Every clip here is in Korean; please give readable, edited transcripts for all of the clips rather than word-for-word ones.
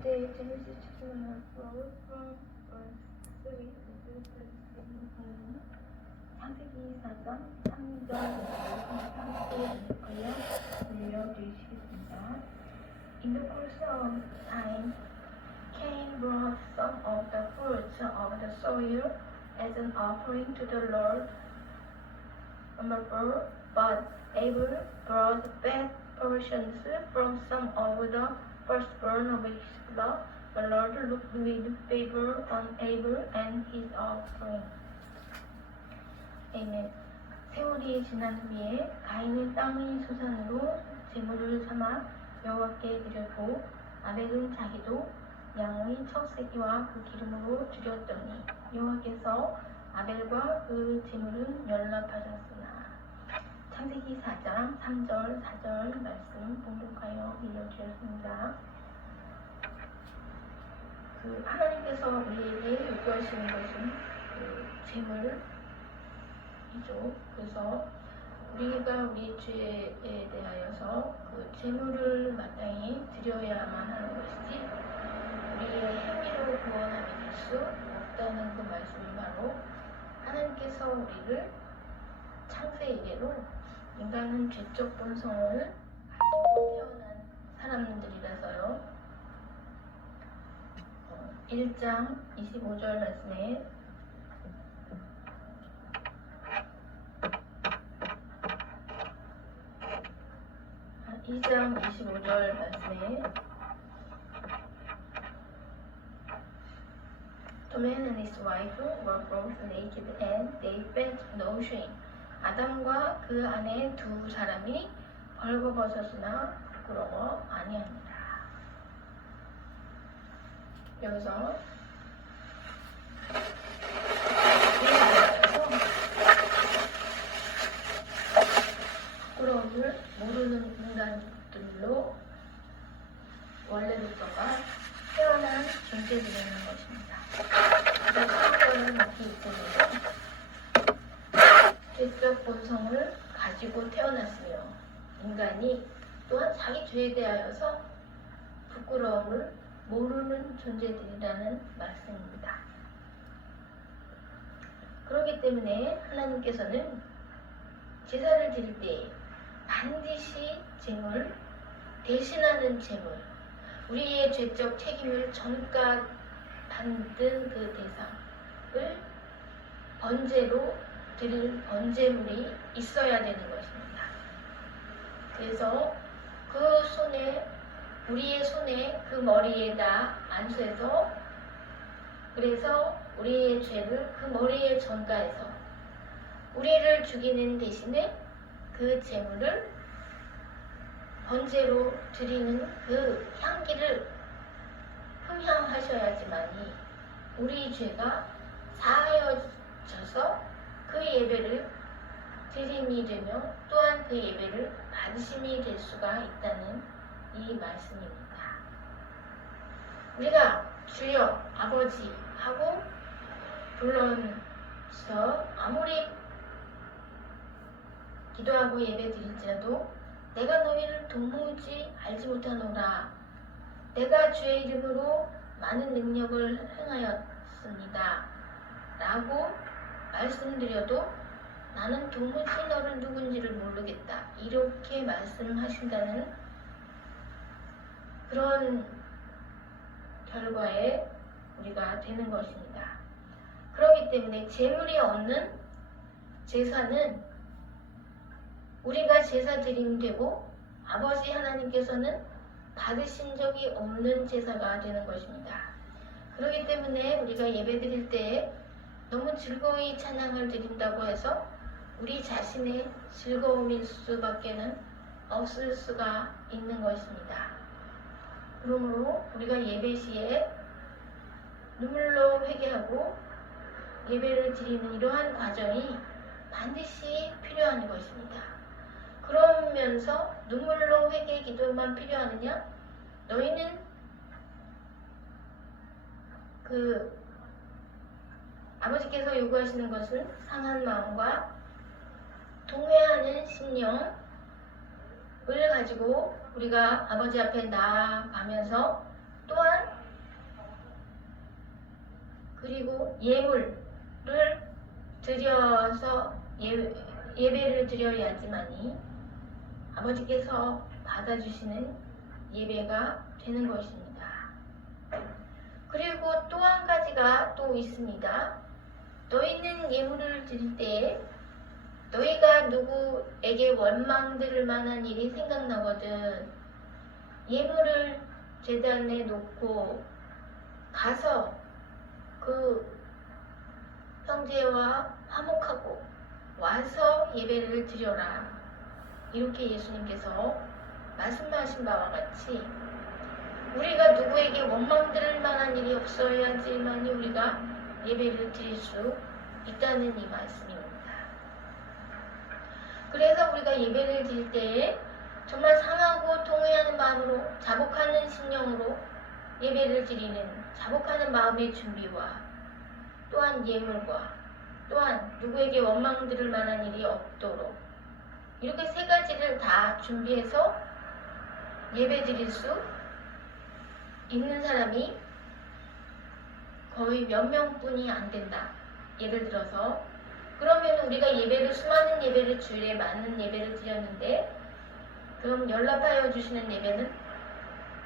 Today, Genesis chapter 4 from verse 3 to 13. 창세기 4장 3절 함께 들려주시겠습니다. In the course of time, Cain brought some of the fruits of the soil as an offering to the Lord. But Abel brought bad portions from some of the firstborn of his flock. The Lord looked with favor on Abel and his offering. Amen. 세월이 지난 후에 가인은 땅의 소산으로 제물을 삼아 여호와께 드렸고 아벨은 자기도 양의 첫 새끼와 그 기름으로 드렸더니 여호와께서 아벨과 그 제물은 연락하셨으나. 창세기 4장 3절 4절 말씀 봉독하여 읽어주셨습니다. 하나님께서 우리에게 요구하시는 것은 제물이죠. 그래서 우리가 우리 죄에 대하여서 제물을 마땅히 드려야만 하는 것이지 우리의 행위로 구원함이 될 수 없다는 그 말씀이 바로 하나님께서 우리를 창세이래로 인간은 죄적 본성을 가지고 태어난 사람들이라서요. 1장 25절 말씀에 2장 25절 말씀에 The man and his wife were both naked and they felt no shame. 아담과 그 아내 두 사람이 벌거벗었으나 부끄러워 아니합니다. 여기서 부끄러움을 모르는 인간들로 원래부터가 태어난 존재들이라는 것입니다. 가장 처음으로는 이렇게 있거든요. 죄적 본성을 가지고 태어났으며 인간이 또한 자기 죄에 대하여서 부끄러움을 모르는 존재들이라는 말씀입니다. 그렇기 때문에 하나님께서는 제사를 드릴 때 반드시 제물, 대신하는 제물, 우리의 죄적 책임을 전가 받는 그 대상을 번제로 드릴 번제물이 있어야 되는 것입니다. 그래서 그 손에 우리의 손에 그 머리에다 안수해서 그래서 우리의 죄를 그 머리에 전가해서 우리를 죽이는 대신에 그 제물을 번제로 드리는 그 향기를 흥향하셔야지만이 우리 죄가 사하여져서 그 예배를 드림이 되며 또한 그 예배를 받으심이 될 수가 있다는 이 말씀입니다. 우리가 주여 아버지 하고 불러서 아무리 기도하고 예배 드릴지라도 내가 너희를 도무지 알지 못하노라. 내가 주의 이름으로 많은 능력을 행하였습니다. 라고 말씀드려도 나는 도무지 너를 누군지를 모르겠다. 이렇게 말씀하신다는 그런 결과에 우리가 되는 것입니다. 그렇기 때문에 제물이 없는 제사는 우리가 제사 드림되고 아버지 하나님께서는 받으신 적이 없는 제사가 되는 것입니다. 그렇기 때문에 우리가 예배 드릴 때 너무 즐거이 찬양을 드린다고 해서 우리 자신의 즐거움일 수밖에는 없을 수가 있는 것입니다. 그러므로 우리가 예배 시에 눈물로 회개하고 예배를 드리는 이러한 과정이 반드시 필요한 것입니다. 그러면서 눈물로 회개 기도만 필요하느냐? 너희는 아버지께서 요구하시는 것은 상한 마음과 동회하는 심령을 가지고 우리가 아버지 앞에 나아가면서 또한 그리고 예물을 드려서 예배를 드려야지만이 아버지께서 받아주시는 예배가 되는 것입니다. 그리고 또 한 가지가 또 있습니다. 너희는 예물을 드릴 때 너희가 누구에게 원망 들을 만한 일이 생각나거든 예물을 제단에 놓고 가서 그 형제와 화목하고 와서 예배를 드려라. 이렇게 예수님께서 말씀하신 바와 같이 우리가 누구에게 원망 들을 만한 일이 없어야지만 우리가 예배를 드릴 수 있다는 이 말씀입니다. 그래서 우리가 예배를 드릴 때 정말 상하고 통회하는 마음으로 자복하는 심령으로 예배를 드리는 자복하는 마음의 준비와 또한 예물과 또한 누구에게 원망 들을 만한 일이 없도록 이렇게 세 가지를 다 준비해서 예배 드릴 수 있는 사람이 거의 몇 명뿐이 안 된다. 예를 들어서 그러면 우리가 예배를 수많은 예배를 주일에 많은 예배를 드렸는데 그럼 연락하여 주시는 예배는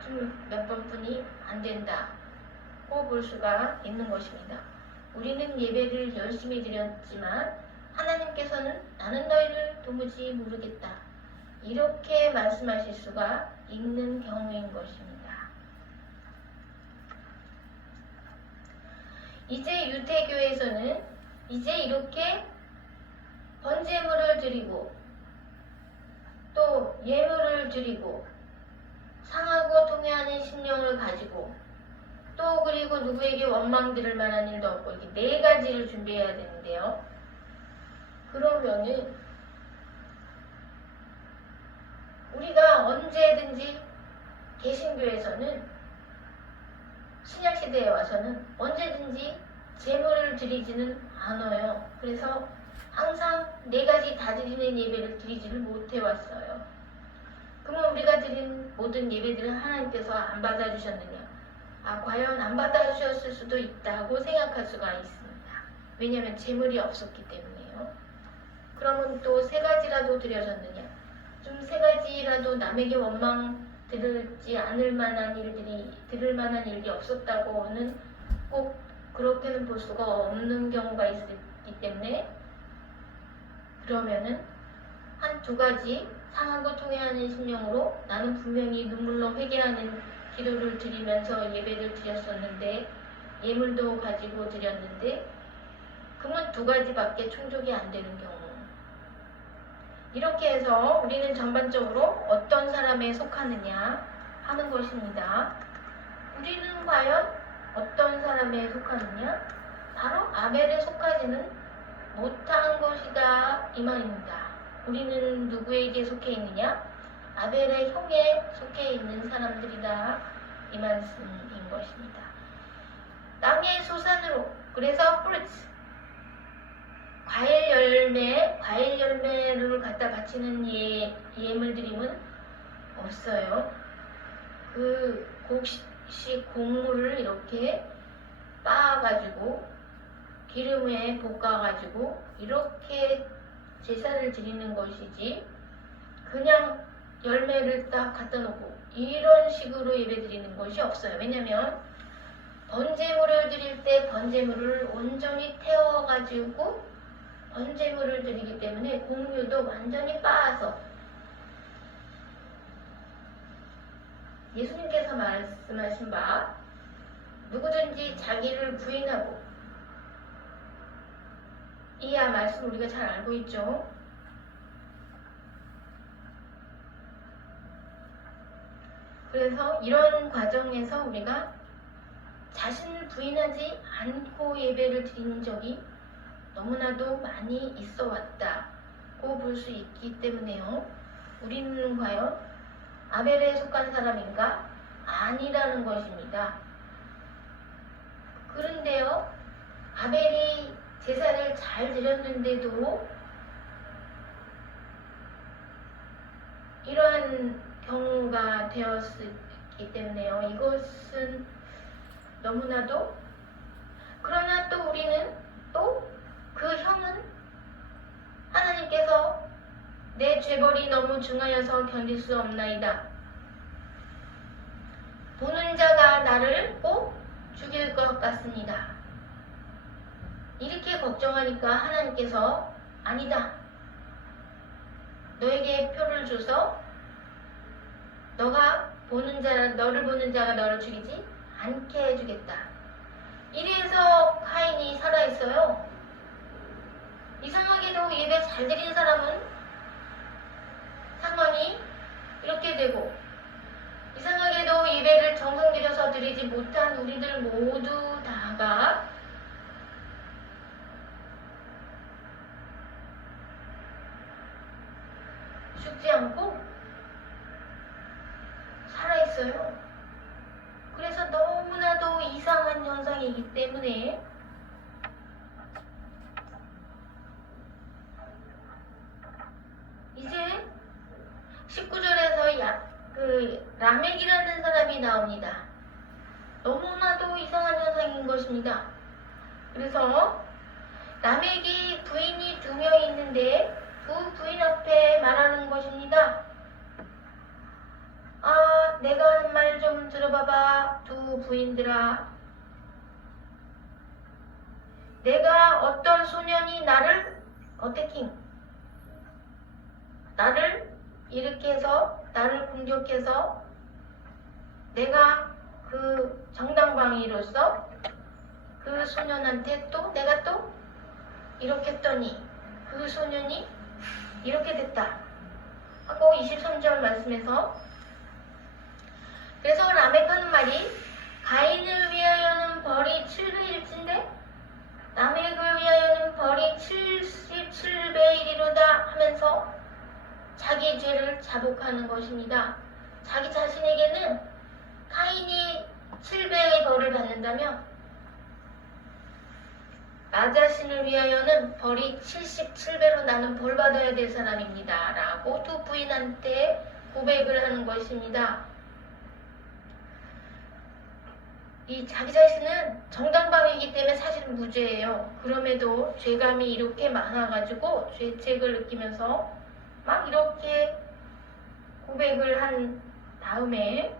좀 몇 번뿐이 안 된다고 볼 수가 있는 것입니다. 우리는 예배를 열심히 드렸지만 하나님께서는 나는 너희를 도무지 모르겠다. 이렇게 말씀하실 수가 있는 경우인 것입니다. 이제 유태교에서는 이제 이렇게 번제물을 드리고 또 예물을 드리고 상하고 통회하는 심령을 가지고 또 그리고 누구에게 원망 들을 만한 일도 없고 이렇게 네 가지를 준비해야 되는데요. 그러면은 우리가 언제든지 개신교에서는 신약시대에 와서는 언제든지 제물을 드리지는 않아요. 그래서 항상 네 가지 다 드리는 예배를 드리지를 못해왔어요. 그러면 우리가 드린 모든 예배들은 하나님께서 안 받아주셨느냐? 과연 안 받아주셨을 수도 있다고 생각할 수가 있습니다. 왜냐하면 제물이 없었기 때문에요. 그러면 또 세 가지라도 드려졌느냐? 좀 세 가지라도 남에게 원망 들을 만한 일이 없었다고는 꼭 그렇게는 볼 수가 없는 경우가 있기 때문에 그러면은 한 두 가지 상하고 통회하는 심령으로 나는 분명히 눈물로 회개하는 기도를 드리면서 예배를 드렸었는데 예물도 가지고 드렸는데 그러면 두 가지밖에 충족이 안 되는 경우 이렇게 해서 우리는 전반적으로 어떤 사람에 속하느냐 하는 것입니다. 우리는 과연 어떤 사람에 속하느냐? 바로 아벨에 속하지는 못한 것이다 이 말입니다. 우리는 누구에게 속해 있느냐? 아벨의 형에 속해 있는 사람들이다 이 말씀인 것입니다. 땅의 소산으로 그래서 fruits 과일 열매를 갖다 바치는 예물 드림은 없어요. 그 곡식 곡물을 이렇게 빻아가지고 기름에 볶아가지고 이렇게 제사를 드리는 것이지 그냥 열매를 딱 갖다 놓고 이런 식으로 예배 드리는 것이 없어요. 왜냐하면 번제물을 드릴 때 번제물을 온전히 태워가지고 번제물을 드리기 때문에 곡류도 완전히 빻아서 예수님께서 말씀하신 바 누구든지 자기를 부인하고 이 말씀 우리가 잘 알고 있죠. 그래서 이런 과정에서 우리가 자신을 부인하지 않고 예배를 드린 적이 너무나도 많이 있어 왔다고 볼 수 있기 때문에요. 우리는 과연 아벨에 속한 사람인가? 아니라는 것입니다. 그런데요, 아벨이 제사를 잘 드렸는데도 이러한 경우가 되었기 때문에요. 이것은 너무나도 그러나 또 우리는 또 그 형은 하나님께서 내 죄벌이 너무 중하여서 견딜 수 없나이다. 보는 자가 나를 꼭 죽일 것 같습니다. 이렇게 걱정하니까 하나님께서 아니다. 너에게 표를 줘서 너를 보는 자가 너를 죽이지 않게 해주겠다. 이래서 카인이 살아있어요. 이상하게도 예배 잘 드린 사람은 상황이 이렇게 되고, 이상하게도 예배를 정성 들여서 드리지 못한 우리들 모두 다가 죽지 않고 살아있어요. 그래서 너무나도 이상한 현상이기 때문에 이제 19절에서 라멕이라는 사람이 나옵니다. 너무나도 이상한 현상인 것입니다. 그래서 라멕이 부인이 2명 있는데 그 부인 앞에 말하는 것입니다. 내가 하는 말 좀 들어봐봐, 두 부인들아. 내가 어떤 소년이 나를 이렇게 해서 나를 공격해서 내가 그 정당방위로서 그 소년한테 내가 이렇게 했더니 그 소년이 이렇게 됐다 하고 23절 말씀에서, 그래서 라멕하는 말이 가인을 위하여는 벌이 7배일진데 라멕을 위하여는 벌이 77배이리로다 하면서 자기 죄를 자복하는 것입니다. 자기 자신에게는 카인이 7배의 벌을 받는다면 나 자신을 위하여는 벌이 77배로 나는 벌 받아야 될 사람입니다 라고 두 부인한테 고백을 하는 것입니다. 이 자기 자신은 정당방위이기 때문에 사실은 무죄예요. 그럼에도 죄감이 이렇게 많아가지고 죄책을 느끼면서 막 이렇게 고백을 한 다음에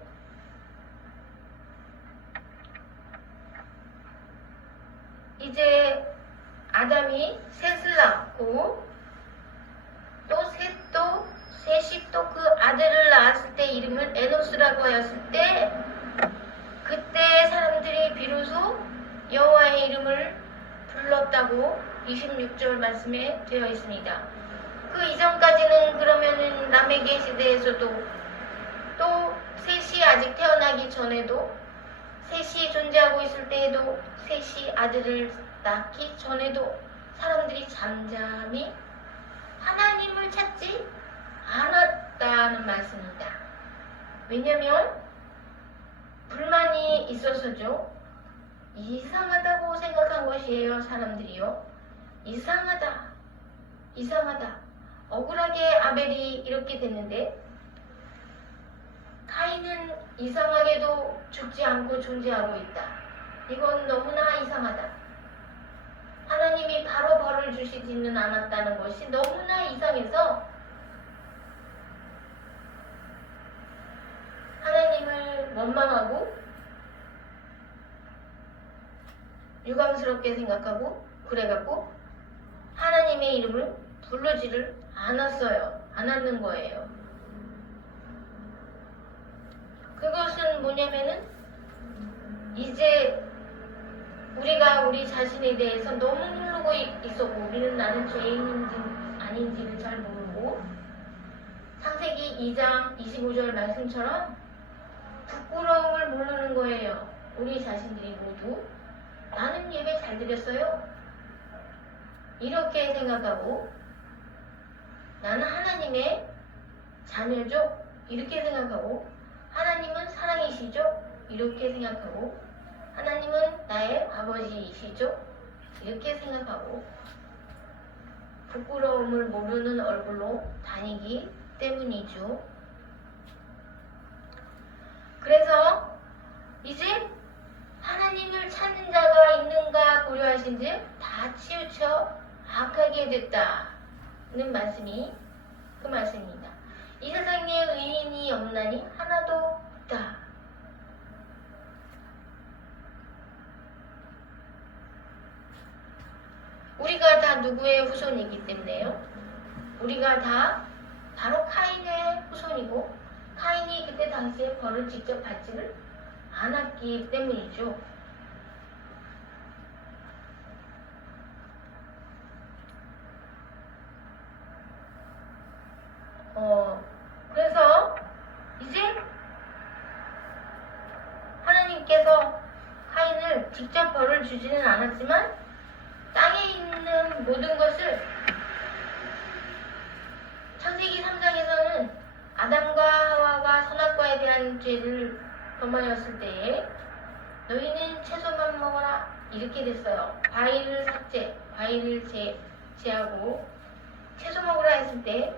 이제 아담이 셋을 낳고 셋이 또 그 아들을 낳았을 때 이름을 에노스라고 하였을 때 그때 사람들이 비로소 여호와의 이름을 불렀다고 26절 말씀에 되어 있습니다. 그 이전까지는 그러면은 라멕의 시대에서도 또 셋이 아직 태어나기 전에도 셋이 존재하고 있을 때에도 셋이 아들을 낳기 전에도 사람들이 잠잠히 하나님을 찾지 않았다는 말씀입니다. 왜냐면 불만이 있어서죠. 이상하다고 생각한 것이에요. 사람들이요. 이상하다. 억울하게 아벨이 이렇게 됐는데 카인은 이상하게도 죽지 않고 존재하고 있다. 이건 너무나 이상하다. 하나님이 바로 벌을 주시지는 않았다는 것이 너무나 이상해서 하나님을 원망하고 유감스럽게 생각하고 그래갖고 하나님의 이름을 부르지를 않았는 거예요. 그것은 뭐냐면은 이제 우리가 우리 자신에 대해서 너무 모르고 있었고 우리는 나는 죄인인지 아닌지를 잘 모르고 창세기 2장 25절 말씀처럼 부끄러움을 모르는 거예요. 우리 자신들이 모두 나는 예배 잘 드렸어요. 이렇게 생각하고 나는 하나님의 자녀죠. 이렇게 생각하고 하나님은 사랑이시죠. 이렇게 생각하고 하나님은 나의 아버지이시죠. 이렇게 생각하고 부끄러움을 모르는 얼굴로 다니기 때문이죠. 그래서 이제 하나님을 찾는 자가 있는가 것인지 다 치우쳐 악하게 됐다는 말씀이 그 말씀입니다. 이 세상에 의인이 없나니 하나도 없다. 우리가 다 누구의 후손이기 때문에요. 우리가 다 바로 카인의 후손이고 카인이 그때 당시에 벌을 직접 받지를 않았기 때문이죠. 그래서 이제 하나님께서 카인을 직접 벌을 주지는 않았지만 땅에 있는 모든 것을 창세기 3장에서는 아담과 하와가 선악과에 대한 죄를 범하였을 때에 너희는 채소만 먹어라 이렇게 됐어요. 과일을 삭제, 과일을 제하고 채소 먹으라 했을 때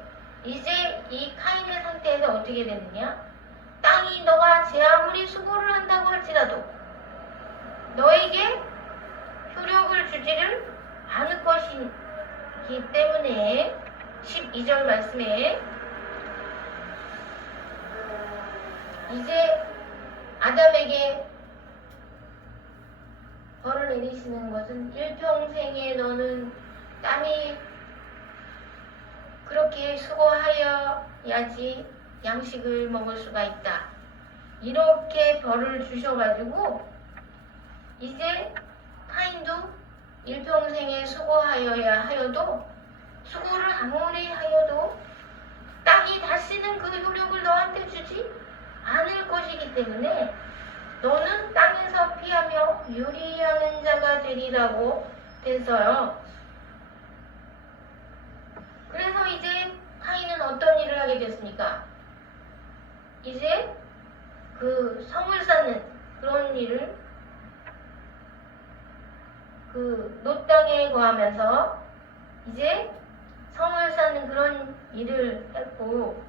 이제 이 카인의 상태에서 어떻게 되느냐? 땅이 너가 제 아무리 수고를 한다고 할지라도 너에게 효력을 주지를 않을 것이기 때문에 12절 말씀에 이제 아담에게 벌을 내리시는 것은 일평생에 너는 땀이 그렇게 수고하여야지 양식을 먹을 수가 있다. 이렇게 벌을 주셔가지고 이제 카인도 일평생에 수고하여야 하여도 수고를 아무리 하여도 땅이 다시는 그 효력을 너한테 주지 않을 것이기 때문에 너는 땅에서 피하며 유리하는 자가 되리라고 됐어요. 그래서 이제 카인은 어떤 일을 하게 됐습니까? 이제 그 성을 쌓는 그런 일을 그 롯 땅에 거하면서 이제 성을 쌓는 그런 일을 했고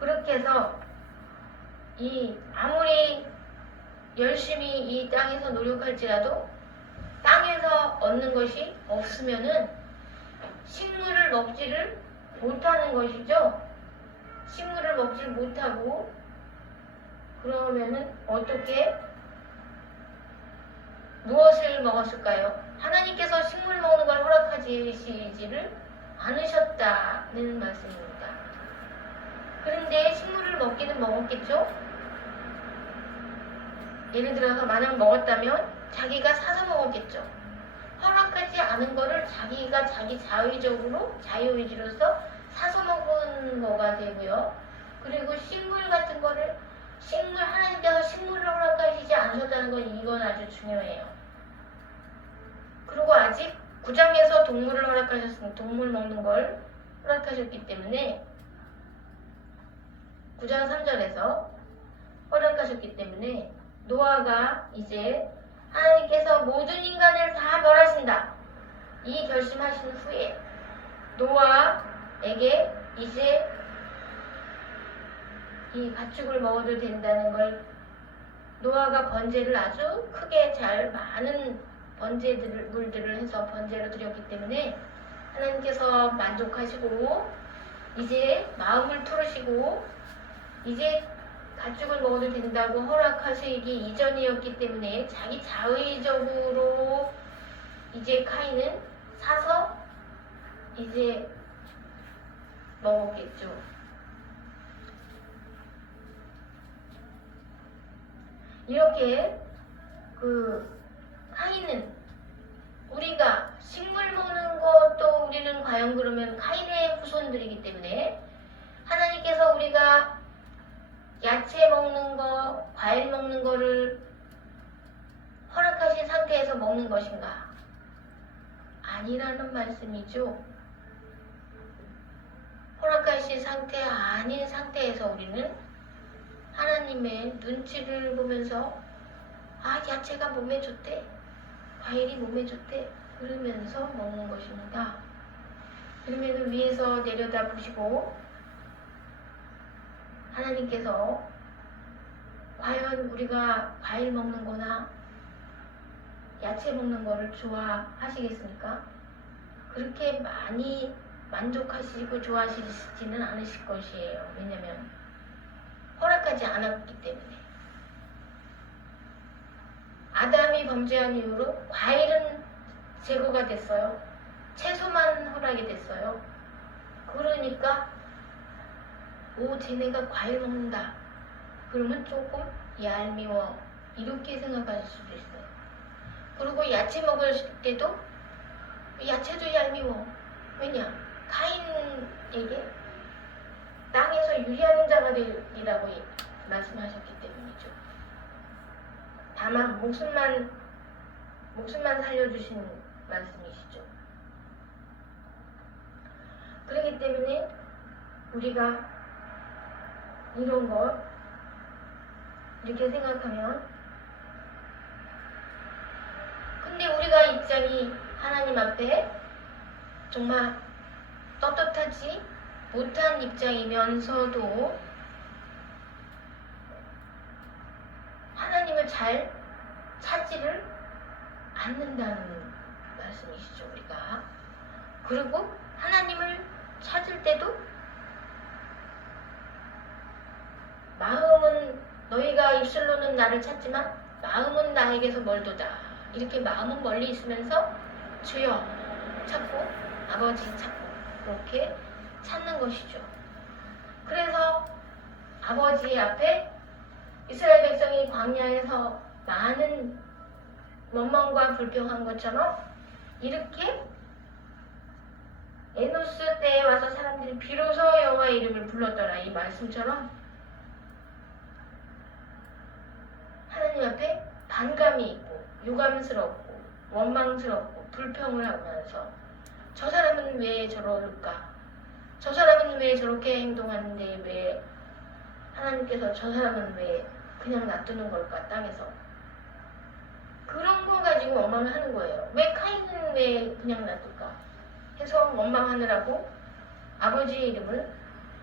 그렇게 해서 이 아무리 열심히 이 땅에서 노력할지라도 땅에서 얻는 것이 없으면은 식물을 먹지를 못하는 것이죠. 식물을 먹지 못하고 그러면은 어떻게 무엇을 먹었을까요? 하나님께서 식물 먹는 걸 허락하시지를 않으셨다는 말씀입니다. 그런데 식물을 먹기는 먹었겠죠? 예를 들어서 만약 먹었다면 자기가 사서 먹었겠죠. 허락하지 않은 거를 자기가 자기 자유의지로서 사서 먹은 거가 되고요. 그리고 식물 같은 거를 하나님께서 식물을 허락하시지 않으셨다는 건 이건 아주 중요해요. 그리고 아직 9장에서 동물을 허락하셨으니 동물 먹는 걸 허락하셨기 때문에 9장 3절에서 허락하셨기 때문에 노아가 이제 하나님께서 모든 인간을 다 벌하신다. 이 결심하신 후에 노아에게 이제 이 가축을 먹어도 된다는 걸 노아가 번제를 아주 크게 잘 많은 물들을 해서 번제로 드렸기 때문에 하나님께서 만족하시고 이제 마음을 풀으시고 이제 가축을 먹어도 된다고 허락하시기 이전이었기 때문에 자기 자의적으로 이제 카인은 사서 이제 먹었겠죠. 이렇게 그 카인은 우리가 식물 먹는 것도 우리는 과연 그러면 카인의 후손들이기 때문에 하나님께서 우리가 야채 먹는 거, 과일 먹는 거를 허락하신 상태에서 먹는 것인가? 아니라는 말씀이죠. 허락하신 상태 아닌 상태에서 우리는 하나님의 눈치를 보면서 야채가 몸에 좋대, 과일이 몸에 좋대 그러면서 먹는 것입니다. 그러면 위에서 내려다 보시고 하나님께서 과연 우리가 과일 먹는 거나 야채 먹는 거를 좋아하시겠습니까? 그렇게 많이 만족하시고 좋아하시지는 않으실 것이에요. 왜냐면 허락하지 않았기 때문에. 아담이 범죄한 이후로 과일은 제거가 됐어요. 채소만 허락이 됐어요. 그러니까 쟤네가 과일 먹는다. 그러면 조금 얄미워. 이렇게 생각하실 수도 있어요. 그리고 야채 먹을 때도 야채도 얄미워. 왜냐? 카인에게 땅에서 유리한 자가 되리라고 말씀하셨기 때문이죠. 다만 목숨만 살려주신 말씀이시죠. 그렇기 때문에 우리가 이런 걸 이렇게 생각하면, 근데 우리가 입장이 하나님 앞에 정말 떳떳하지 못한 입장이면서도 하나님을 잘 찾지를 않는다는 말씀이시죠, 우리가. 그리고 하나님을 찾을 때도 마음은 너희가 입술로는 나를 찾지만 마음은 나에게서 멀도다. 이렇게 마음은 멀리 있으면서 주여 찾고 아버지 찾고 그렇게 찾는 것이죠. 그래서 아버지 앞에 이스라엘 백성이 광야에서 많은 원망과 불평한 것처럼 이렇게 에노스 때에 와서 사람들이 비로소 여호와의 이름을 불렀더라, 이 말씀처럼 하나님 앞에 반감이 있고 유감스럽고 원망스럽고 불평을 하면서 저 사람은 왜 저럴까? 저 사람은 왜 저렇게 행동하는데 왜 하나님께서 저 사람은 왜 그냥 놔두는 걸까, 땅에서? 그런 거 가지고 원망을 하는 거예요. 왜 카인은 왜 그냥 놔둘까 해서 원망하느라고 아버지의 이름을,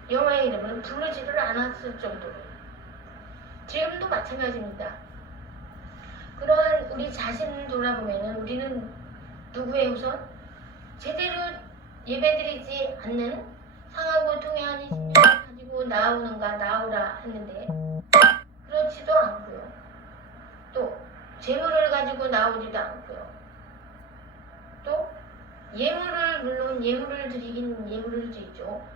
여호와의 이름을 부르지를 않았을 정도로. 지금도 마찬가지입니다. 그러한 우리 자신을 돌아보면 우리는 누구의 우선? 제대로 예배드리지 않는 상하고 통해하는 심령을 가지고 나오는가, 나오라 했는데 그렇지도 않고요. 또 재물을 가지고 나오지도 않고요. 또 예물을, 물론 예물을 드리긴 예물을 드리죠.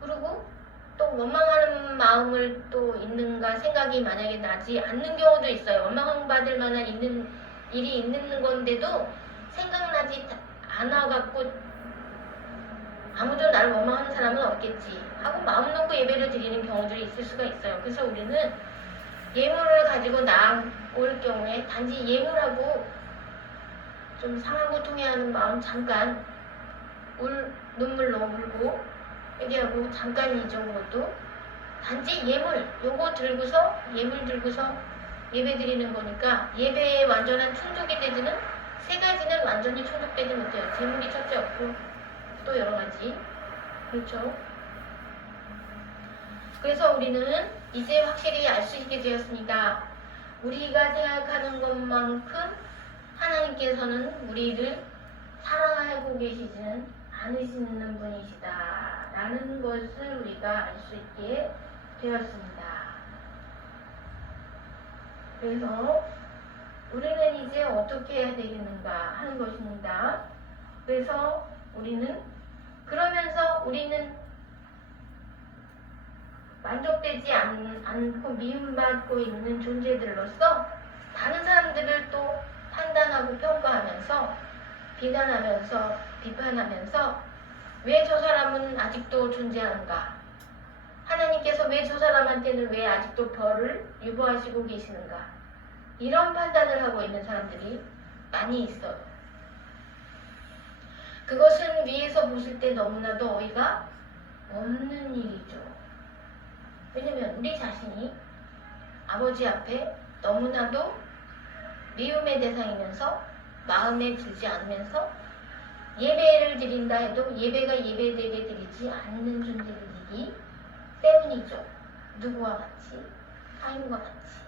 그리고 또 원망하는 마음을 또 있는가 생각이 만약에 나지 않는 경우도 있어요. 원망받을 만한 일이 있는 건데도 생각나지 않아갖고 아무도 나를 원망하는 사람은 없겠지 하고 마음 놓고 예배를 드리는 경우들이 있을 수가 있어요. 그래서 우리는 예물을 가지고 나올 경우에 단지 예물하고 좀 상하고 통해하는 마음 잠깐 눈물로 울고 회개하고 잠깐이죠. 그것도 단지 예물 요거 들고서 예물 들고서 예배 드리는 거니까 예배에 완전한 충족이 되지는, 세 가지는 완전히 충족되지 못해요. 재물이 첫째 없고 또 여러 가지. 그렇죠. 그래서 우리는 이제 확실히 알 수 있게 되었습니다. 우리가 생각하는 것만큼 하나님께서는 우리를 사랑하고 계시지는 않으시는 분이시다 라는 것을 우리가 알 수 있게 되었습니다. 그래서 우리는 이제 어떻게 해야 되겠는가 하는 것입니다. 그래서 그러면서 우리는 만족되지 않고 미움받고 있는 존재들로서 다른 사람들을 또 판단하고 평가하면서 비난하면서 비판하면서 왜 저 사람은 아직도 존재하는가? 하나님께서 왜 저 사람한테는 왜 아직도 벌을 유보하시고 계시는가? 이런 판단을 하고 있는 사람들이 많이 있어요. 그것은 위에서 보실 때 너무나도 어이가 없는 일이죠. 왜냐면 우리 자신이 아버지 앞에 너무나도 미움의 대상이면서 마음에 들지 않으면서 예배를 드린다 해도 예배가 예배되게 드리지 않는 존재들이기 때문이죠. 누구와 같이? 카인과 같이.